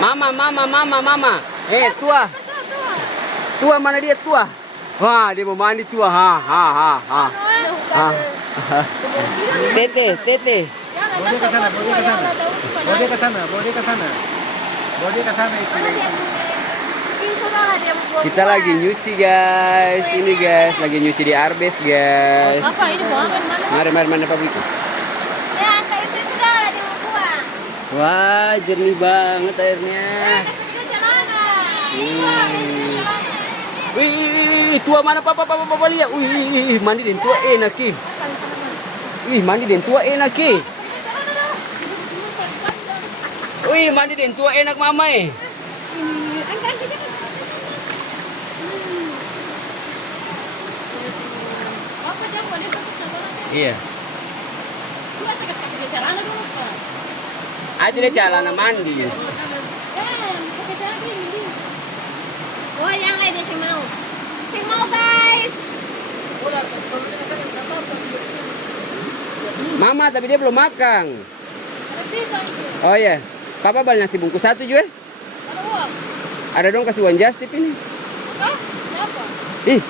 Mama. Tua. Tua mana dia tua? Wah, dia mau mandi tua. Ha. Tete. Bawa dia ke sana. Bawa dia ke sana itu. Kita lagi nyuci guys. Ini guys, lagi nyuci di Arbes guys. Apa ini buangan mana? Mari mana Pak Biko. Ya, itu dah dia mau buang. Wah, jernih banget airnya. Wih, tua mana Papa lihat. Wih, mandi den tua enak ki. Wih, mandi den tua enak ki. Wih, mandi den tua enak Mama eh. Iya. Aja deh celana mandi. Oh, yang ada si mau. Si mau guys. Mama, tapi dia belum makan. Oh iya. Papa beli nasi bungkus 1 juga. Ada dong kasih uang just tip ini. Ih.